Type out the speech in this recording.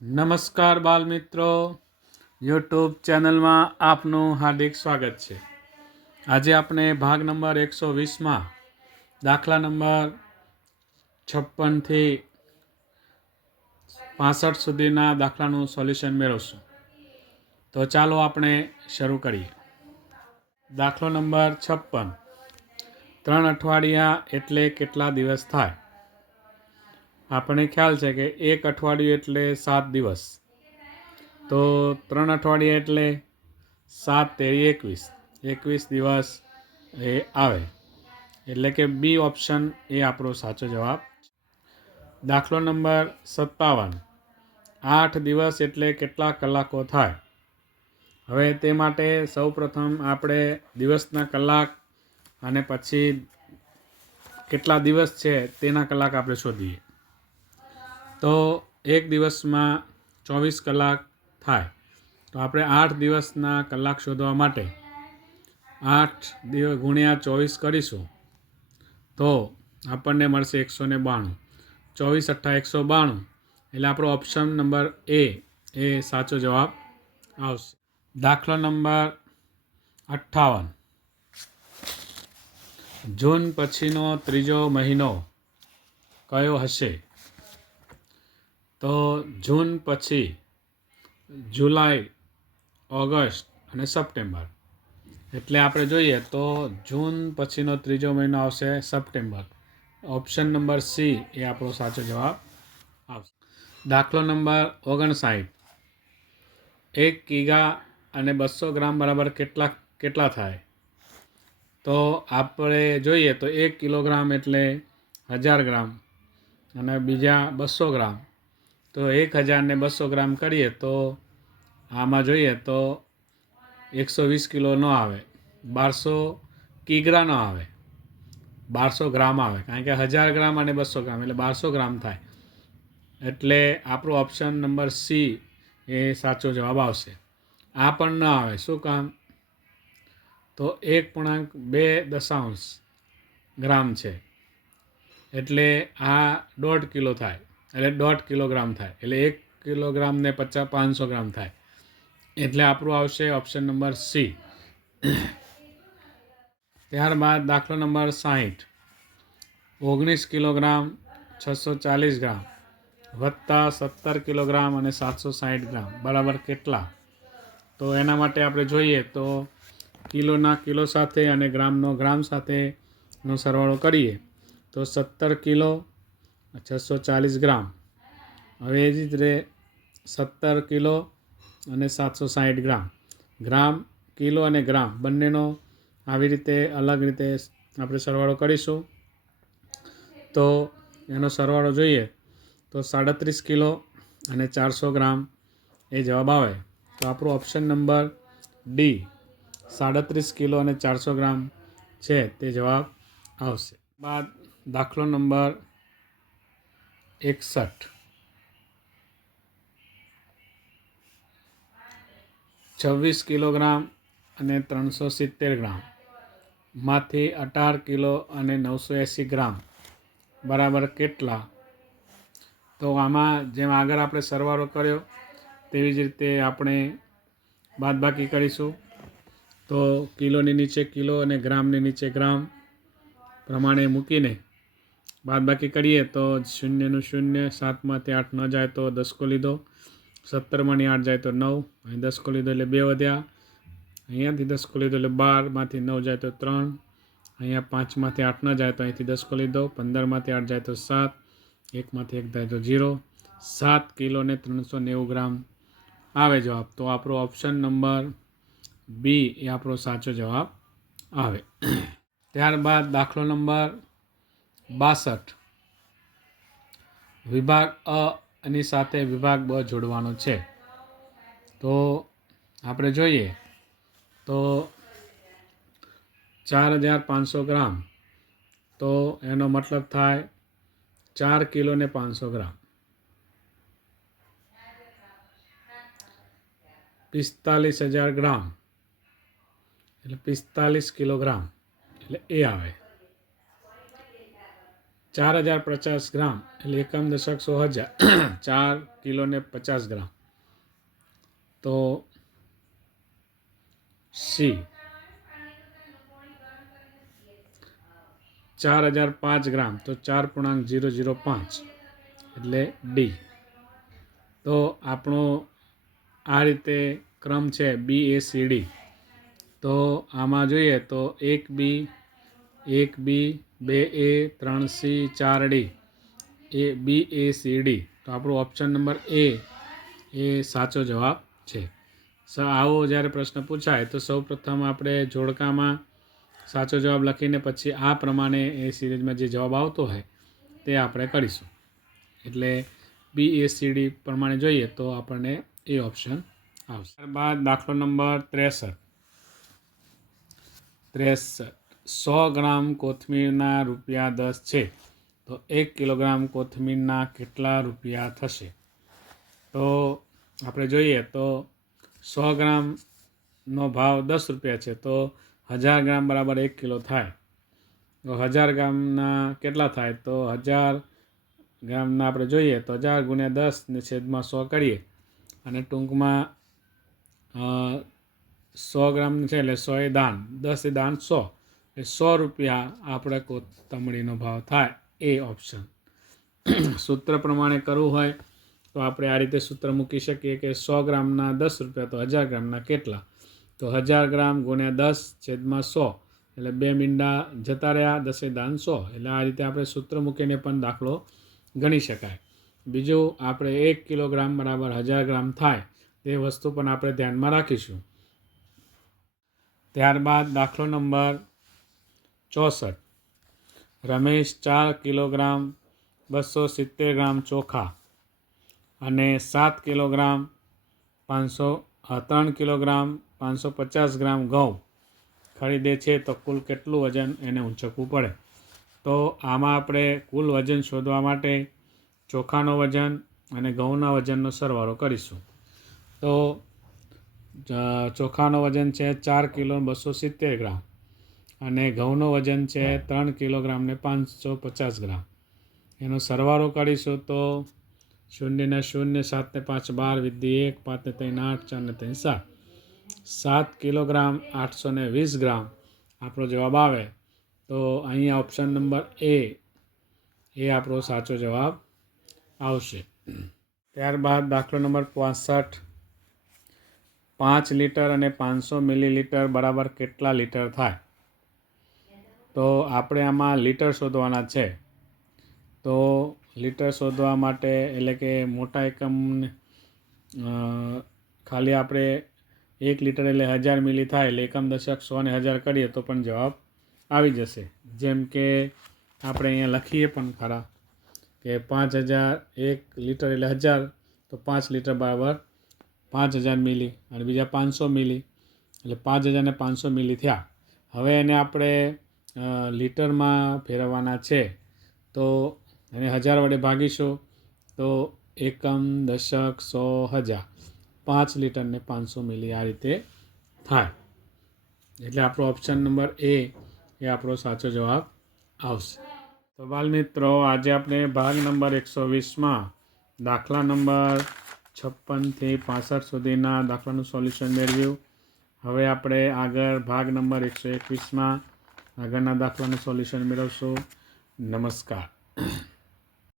નમસ્કાર બાલ મિત્રો, યુટ્યુબ ચેનલમાં આપનું હાર્દિક સ્વાગત છે. આજે આપણે ભાગ નંબર 120માં દાખલા નંબર 56થી 65 સુધીના દાખલાનું સોલ્યુશન મેળવશું. તો ચાલો આપણે શરૂ કરીએ. દાખલો નંબર 56. 3 અઠવાડિયા એટલે કેટલા દિવસ થાય? આપણને ખ્યાલ છે કે એક અઠવાડિયું એટલે 7 દિવસ. તો 3 અઠવાડિયા એટલે 7 તેરી 21, 21 દિવસ એ આવે. એટલે કે બી ઓપ્શન એ આપણો સાચો જવાબ. દાખલો નંબર 57. 8 દિવસ એટલે કેટલા કલાકો થાય? હવે તે માટે સૌપ્રથમ આપણે દિવસના કલાક અને પછી કેટલા દિવસ છે તેના કલાક આપણે શોધીએ. તો એક દિવસમાં 24 કલાક થાય. તો આપણે 8 દિવસના કલાક શોધવા માટે 8 દિવસ ગુણ્યા 24 કરીશું તો આપણને મળશે 192. 24 × 8 192 એટલે આપણો ઓપ્શન નંબર એ સાચો જવાબ આવશે. દાખલો નંબર 58. જૂન પછીનો ત્રીજો મહિનો કયો હશે? તો જૂન પછી જુલાઈ, ઓગસ્ટ અને સપ્ટેમ્બર. એટલે આપણે જોઈએ તો જૂન પછીનો ત્રીજો મહિનો આવશે સપ્ટેમ્બર. ઓપ્શન નંબર સી એ આપણો સાચો જવાબ આવશે. દાખલો નંબર 59. 1 કિગ્રા અને 200 ગ્રામ બરાબર કેટલા થાય? તો આપણે જોઈએ તો 1 કિલોગ્રામ એટલે 1000 ગ્રામ અને બીજા 200 ગ્રામ. તો 1000 ને 200 ગ્રામ કરીએ તો આમાં જોઈએ તો 120 કિલો ન આવે, 1200 કિગ્રા ન આવે, 1200 ગ્રામ આવે. કારણ કે 1000 ગ્રામ અને 200 ગ્રામ એટલે 1200 ગ્રામ થાય. એટલે આપણો ઓપ્શન નંબર સી એ સાચો જવાબ આવશે. આ પણ ન આવે. શું કામ? તો 1.2 ગ્રામ છે એટલે આ 1.5 કિલો થાય, એટલે 1.5 કિલોગ્રામ થાય. એટલે 1 કિલોગ્રામ ને 500 ગ્રામ થાય. એટલે આપણું આવશે ઓપ્શન નંબર સી. ત્યારબાદ દાખલો નંબર 60. 19 કિલોગ્રામ 640 ગ્રામ વત્તા 17 કિલોગ્રામ અને 760 ગ્રામ બરાબર કેટલા? તો એના માટે આપણે જોઈએ તો કિલોના કિલો સાથે અને ગ્રામનો ગ્રામ સાથેનો સરવાળો કરીએ તો 17 કિલો 640 ગ્રામ. હવે એ જ રીતે 17 કિલો અને 760 ગ્રામ. ગ્રામ, કિલો અને ગ્રામ બંનેનો આવી રીતે અલગ રીતે આપણે સરવાળો કરીશું તો એનો સરવાળો જોઈએ તો 37 કિલો અને 400 ગ્રામ એ જવાબ આવે. તો આપણો ઓપ્શન નંબર ડી 37 કિલો અને 400 ગ્રામ છે તે જવાબ આવશે. બાદ દાખલો નંબર 61. 26 કિલોગ્રામ અને 370 ગ્રામ માંથી 18 કિલો અને 980 ગ્રામ બરાબર કેટલા? તો આમાં જેમ આગળ આપણે સરવાળો કર્યો તેવી જ રીતે આપણે બાદબાકી કરીશું. તો કિલોની નીચે કિલો અને ગ્રામની નીચે ગ્રામ પ્રમાણે મૂકીને બાદબાકી કરીએ તો 0 0, 7માંથી 8 ન જાય તો 10 કો લીધો, 17માંની 8 જાય તો 9, અહીં 10 કો લીધો એટલે 2 વધ્યા, અહીંયાથી 10 કો લીધો એટલે 12, માંથી 9 જાય તો 3, અહીંયા 5માંથી 8 ન જાય તો અહીંથી 10 કો લીધો, 15માંથી 8 જાય તો 7, 1માંથી 1 જાય તો 0. 7 કિલો ને 390 ગ્રામ આવે જવાબ. તો આપણો ઓપ્શન નંબર બી એ આપણો સાચો જવાબ આવે. ત્યારબાદ દાખલો નંબર 62. વિભાગ અ એની સાથે વિભાગ બ જોડવાનો છે. તો આપણે જોઈએ તો 4500 ગ્રામ, તો એનો મતલબ થાય 4 કિલો ને 500 ગ્રામ. 45000 ગ્રામ એટલે 45 કિલોગ્રામ એટલે એ આવે. 4050 ગ્રામ એટલે એકમ દશક 100,000 4 કિલો ને 50 ગ્રામ. તો સી 4005 ગ્રામ તો 4.005 એટલે ડી. તો આપણો આ રીતે ક્રમ છે BACD. તો આમાં જોઈએ તો 1B 1B 2A 3C 4D એ BACD. તો આપણો ઓપ્શન નંબર એ સાચો જવાબ છે. આવો જ્યારે પ્રશ્ન પૂછાય તો સૌપ્રથમ આપણે જોડકામાં સાચો જવાબ લખીને પછી આ પ્રમાણે એ સિરીઝમાં જે જવાબ આવતો હોય તે આપણે કરીશું. એટલે BACD પ્રમાણે જોઈએ તો આપણને એ ઓપ્શન આવશે. ત્યારબાદ દાખલો નંબર 63. 100 ગ્રામ કોથમીરના રૂપિયા 10 છે તો 1 કિલોગ્રામ કોથમીરના કેટલા રૂપિયા થશે? તો આપણે જોઈએ તો 100 ગ્રામનો ભાવ 10 રૂપિયા છે તો 1000 ગ્રામ બરાબર 1 કિલો થાય. તો 1000 ગ્રામના કેટલા થાય? તો 1000 ગ્રામના આપણે જોઈએ તો 1000 ગુણ્યા 10 ને છેદમાં 100 કરીએ અને ટૂંકમાં 100 ગ્રામ છે એટલે 100 એ દાન, 10 એ દાન 100 એ 100 રૂપિયા આપણે કોથમરીનો ભાવ થાય. એ ઓપ્શન. સૂત્ર પ્રમાણે કરવું હોય તો આપણે આ રીતે સૂત્ર મૂકી શકીએ કે 100 ગ્રામના 10 રૂપિયા તો 1000 ગ્રામના કેટલા? તો 1000 ગ્રામ ગુણ્યા 10 છેદમાં 100 એટલે 2 મીંડા જતા રહ્યા, 10 એ દાન 100. એટલે આ રીતે આપણે સૂત્ર મૂકીને પણ દાખલો ગણી શકાય. બીજું આપણે 1 કિલોગ્રામ બરાબર 1000 ગ્રામ થાય તે વસ્તુ પણ આપણે ધ્યાનમાં રાખીશું. ત્યારબાદ દાખલો નંબર 64. રમેશ 4 કિલોગ્રામ 270 ગ્રામ ચોખા અને 7 કિલોગ્રામ 3 કિલોગ્રામ 550 ગ્રામ ઘઉં ખરીદે છે તો કુલ કેટલું વજન એને ઊંચકવું પડે? તો આમાં આપણે કુલ વજન શોધવા માટે ચોખાનો વજન અને ઘઉંના વજનનો સરવાળો કરીશું. તો ચોખાનો વજન છે 4 કિલો 270 ગ્રામ અને ઘઉંનો વજન છે 3 કિલોગ્રામ ને 550 ગ્રામ. એનો સરવાળો કરીશું તો 0 ને 0 7 ને 5 12 વિધિ 1 5 ને 3 8 4 ને 3 7 7 કિલોગ્રામ 820 ગ્રામ આપણો જવાબ આવે. તો અહીંયા ઓપ્શન નંબર એ આપણો સાચો જવાબ આવશે. ત્યારબાદ દાખલો નંબર 65. 5 લીટર અને 500 મિલીલીટર બરાબર કેટલા લીટર થાય? તો આપણે આમાં લીટર શોધવાના છે. તો લીટર શોધવા માટે એટલે કે મોટા એકમ ખાલી આપણે 1 લીટર એટલે 1000 મિલી થાય એટલે એકમ દશક 100 ને 1000 કરીએ તો પણ જવાબ આવી જશે. જેમ કે આપણે અહીંયા લખીએ પણ ખરા કે 5000 1 લીટર એટલે 1000 તો 5 લીટર બરાબર 5000 મિલી અને બીજા 500 મિલી એટલે 5000 ને 500 મિલી થયા. હવે એને આપણે લીટરમાં ફેરવવાના છે તો એને 1000 વડે ભાગીશું તો એકમ દશક 100 1000 5 લીટર ને 500 મિલી આ રીતે થાય. એટલે આપણો ઓપ્શન નંબર એ આપણો સાચો જવાબ આવશે. તો બાલ મિત્રો આજે આપણે ભાગ નંબર 120માં દાખલા નંબર 56 થી 65 સુધીના દાખલાનું સોલ્યુશન મેળવ્યું. હવે આપણે આગળ ભાગ નંબર 121માં આગળના દાખલાનું સોલ્યુશન મેળવશું. નમસ્કાર.